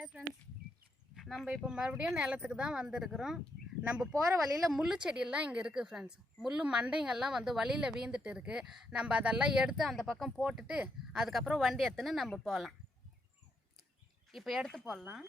Hi friends நம்ம இப்போ மறுபடியும் நிலத்துக்கு தான் வந்திருக்கிறோம். நம்ம போகிற வழியில் முள்ளு செடியெல்லாம் இங்கே இருக்குது ஃப்ரெண்ட்ஸ் முள் மண்டைங்கள்லாம் வந்து வழியில் வீந்துட்டு இருக்குது நம்ம அதெல்லாம் எடுத்து அந்த பக்கம் போட்டுட்டு அதுக்கப்புறம் வண்டி எடுத்துன்னு நம்ம போகலாம். இப்போ எடுத்து போடலாம்.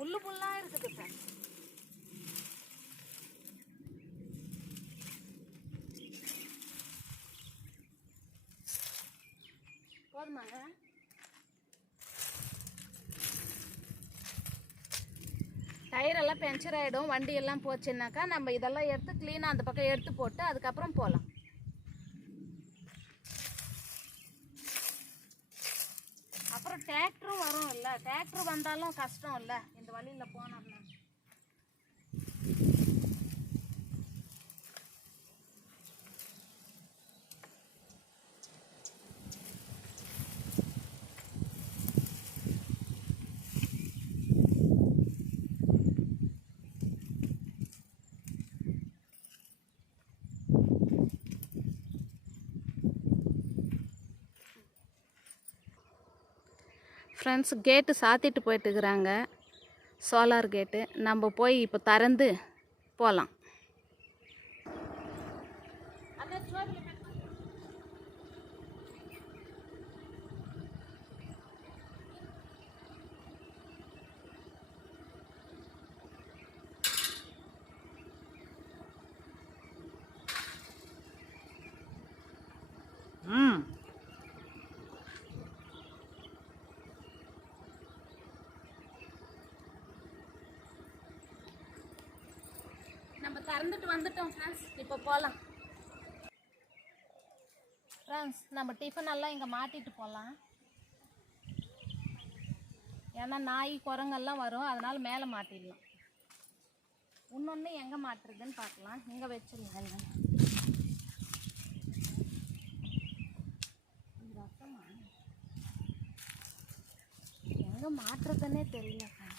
முள்ளு முள்ளாக இருக்குது ஃப்ரெண்ட்ஸ் போதுமாங்க டயரெல்லாம் பஞ்சர் ஆகிடும் வண்டி எல்லாம் போச்சுன்னாக்கா நம்ம இதெல்லாம் எடுத்து க்ளீனாக அந்த பக்கம் எடுத்து போட்டு அதுக்கப்புறம் போகலாம் அப்புறம் டிராக்டரும் வரும் இல்லை டிராக்டர் வந்தாலும் கஷ்டம் இல்லை இந்த வழியில் போனோம்னா. ஃப்ரெண்ட்ஸ் கேட்டு சாத்திட்டு போயிட்டுருக்குறாங்க. சோலார் கேட்டு நம்ம போய் இப்போ திறந்து போகலாம் ம் கறந்துட்டு வந்துட்டோம் ஃப்ரெண்ட்ஸ் இப்போ போகலாம் ஃப்ரெண்ட்ஸ் நம்ம டிஃபன் எல்லாம் இங்கே மாட்டிட்டு போகலாம் ஏன்னா நாய் குரங்கெல்லாம் வரும். அதனால் மேலே மாட்டிடலாம். இன்னொன்று எங்கே மாட்டுறதுன்னு பார்க்கலாம். இங்கே வச்சிடலாம் எங்கே மாட்டுறதுன்னே தெரியல ஃப்ரெண்ட்ஸ்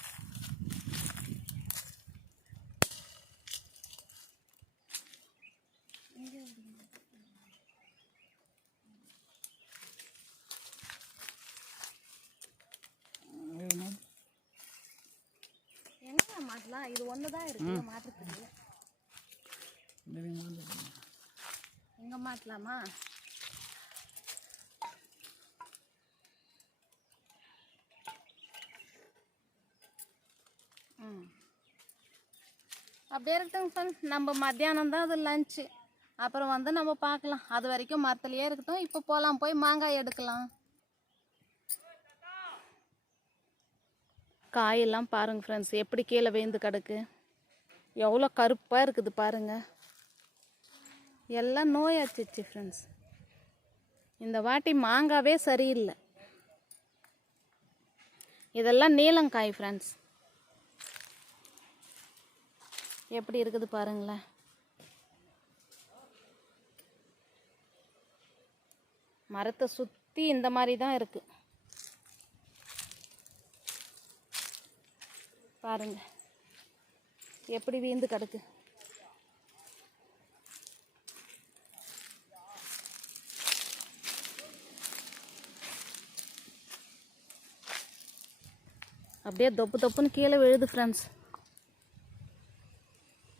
எங்க மாட்டலாம் இது ஒன்று தான் இருக்கு மாட்டுறதுக்கு எங்க மாட்டலாமா ம். அப்படியே இருக்கட்டும் ஃப்ரெண்ட் நம்ம மத்தியானம் தான் அது லஞ்சு அப்புறம் வந்து நம்ம பார்க்கலாம். அது வரைக்கும் மரத்துலையே இருக்கட்டும். இப்போ போகலாம் போய் மாங்காய் எடுக்கலாம். காயெல்லாம் பாருங்கள் ஃப்ரெண்ட்ஸ் எப்படி கீழே வேந்து கிடக்கு? எவ்வளோ கருப்பாக இருக்குது பாருங்கள் எல்லாம் நோயாச்சிச்சு ஃப்ரெண்ட்ஸ் இந்த வாட்டி மாங்காவே சரியில்லை. இதெல்லாம் நீலங்காய் ஃப்ரெண்ட்ஸ் எப்படி இருக்குது பாருங்களேன். மரத்தை சுற்றி இந்த மாதிரி தான் இருக்குது பாருங்க. எப்படி வீந்து கிடக்கு. அப்படியே தொப்பு தொப்புன்னு கீழே விழுது ஃப்ரெண்ட்ஸ்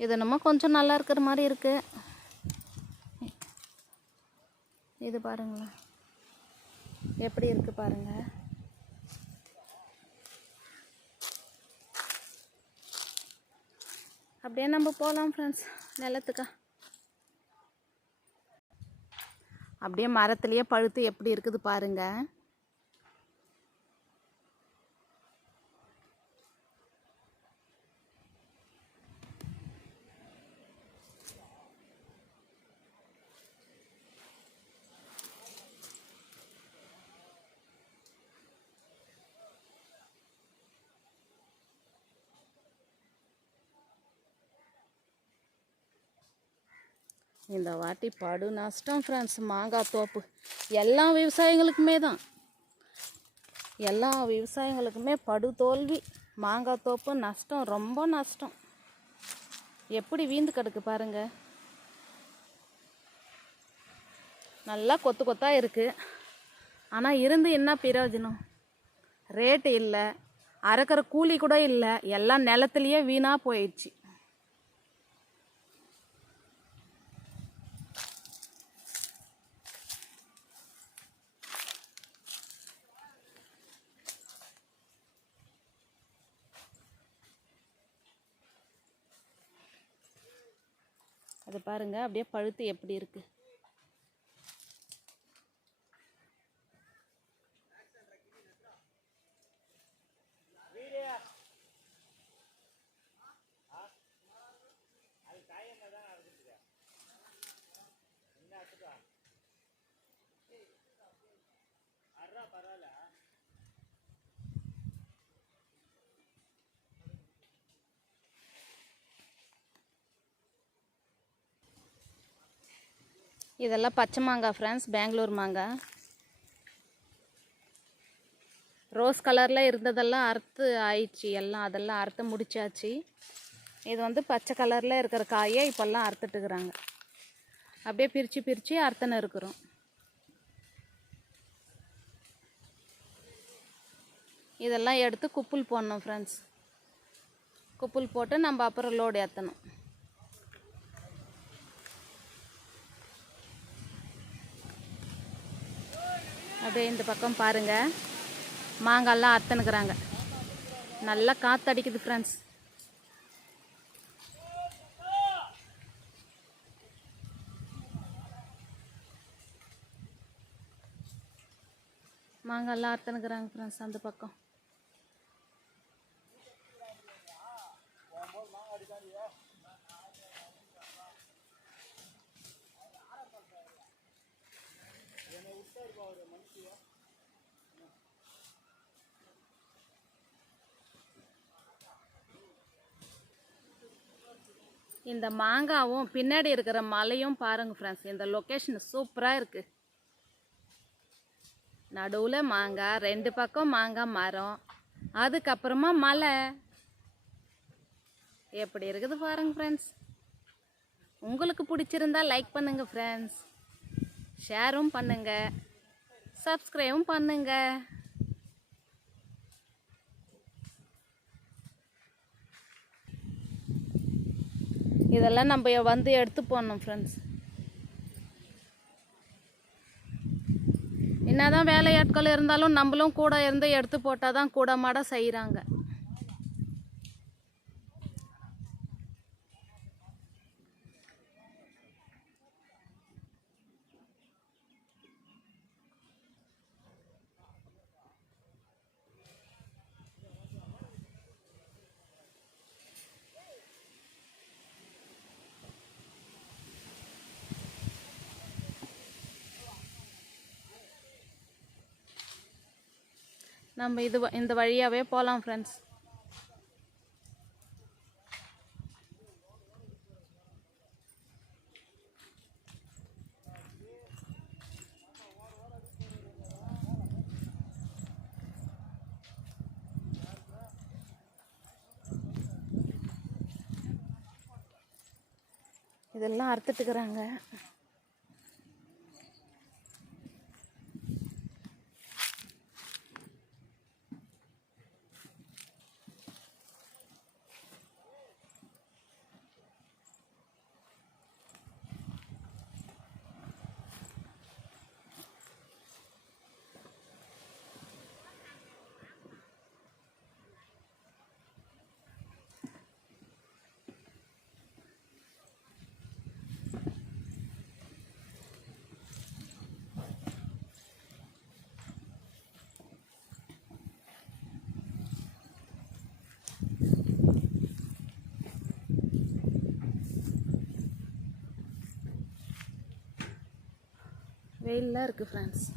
இது நம்ம கொஞ்சம் நல்லா இருக்கிற மாதிரி இருக்குது இது பாருங்களேன். எப்படி இருக்குது பாருங்கள் அப்படியே நம்ம போகலாம் ஃப்ரெண்ட்ஸ் நிலத்துக்கா. அப்படியே மரத்துலேயே பழுத்து எப்படி இருக்குது பாருங்கள் இந்த வாட்டி படு நஷ்டம் ஃப்ரெண்ட்ஸ் மாங்காய் தோப்பு. எல்லா விவசாயிகளுக்குமே தான். எல்லா விவசாயிகளுக்குமே படு தோல்வி. மாங்காய் தோப்பு நஷ்டம் ரொம்ப நஷ்டம். எப்படி வீந்து கிடக்கு பாருங்க. நல்லா கொத்து கொத்தாக இருக்குது ஆனால் இருந்து என்ன பிரயோஜனம்? ரேட்டு இல்லை. அறுக்கிற கூலி கூட இல்லை. எல்லாம் நிலத்துலையே வீணாக போயிடுச்சு. அதை பாருங்க அப்படியே பழுத்து எப்படி இருக்குது இதெல்லாம் பச்சை மாங்காய் ஃப்ரெண்ட்ஸ் பெங்களூர் மாங்காய் ரோஸ் கலரில் இருந்ததெல்லாம் அறுத்து ஆயிடுச்சு எல்லாம் அதெல்லாம் அறுத்து முடிச்சாச்சு. இது வந்து பச்சை கலரில் இருக்கிற காயை இப்போல்லாம் அறுத்துட்டுக்கிறாங்க. அப்படியே பிரித்து பிரித்து அறுத்துன்னு இருக்கிறோம். இதெல்லாம் எடுத்து குப்புல் போடணும் ஃப்ரெண்ட்ஸ் குப்புல் போட்டு நம்ம அப்புறம் லோடு ஏற்றணும் அப்படியே இந்த பக்கம் பாருங்க. மாங்காய்லாம் அத்தனுக்குறாங்க நல்லா காத்தடிக்குது ஃப்ரெண்ட்ஸ் மாங்காய்லாம் அத்தனுக்குறாங்க ஃப்ரெண்ட்ஸ் அந்த பக்கம். இந்த மாங்காவும் பின்னாடி இருக்கிற மலையும் பாருங்க ஃப்ரெண்ட்ஸ் இந்த லொக்கேஷன் சூப்பராக இருக்குது நடுவில் மாங்காய் ரெண்டு பக்கம் மாங்காய் மரம் அதுக்கப்புறமா மலை. எப்படி இருக்குது பாருங்க ஃப்ரெண்ட்ஸ் உங்களுக்கு பிடிச்சிருந்தா லைக் பண்ணுங்க ஃப்ரெண்ட்ஸ் ஷேரும் பண்ணுங்கள் சப்ஸ்கிரைபும் பண்ணுங்க. இதெல்லாம் நம்ம வந்து எடுத்து போடணும் ஃப்ரெண்ட்ஸ் என்னதான் வேலையாட்கள் இருந்தாலும் நம்மளும் கூட இருந்து எடுத்து போட்டால் தான் கூட மாட செய்கிறாங்க நம்ம இது வ- இந்த வழியாகவே போகலாம் ஃப்ரெண்ட்ஸ் இதெல்லாம் அறுத்துட்டுக்கிறாங்க. வெயில்லாம் இருக்குது ஃப்ரெண்ட்ஸ்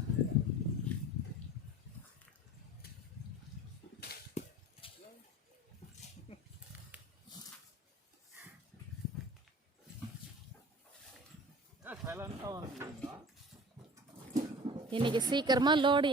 இன்னைக்கு சீக்கிரமா லோடு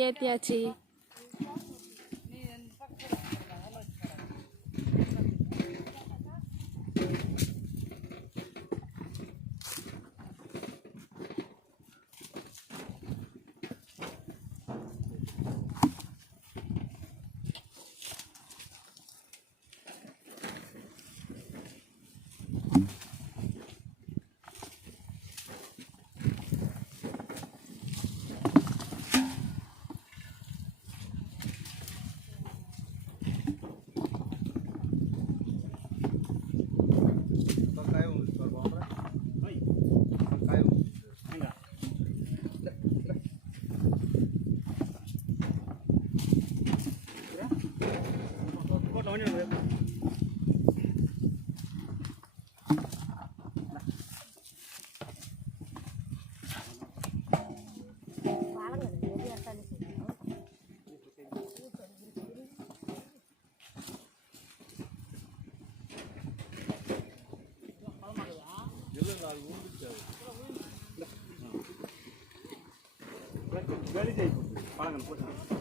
வேலை செய்யும் பழங்கள் போட்டு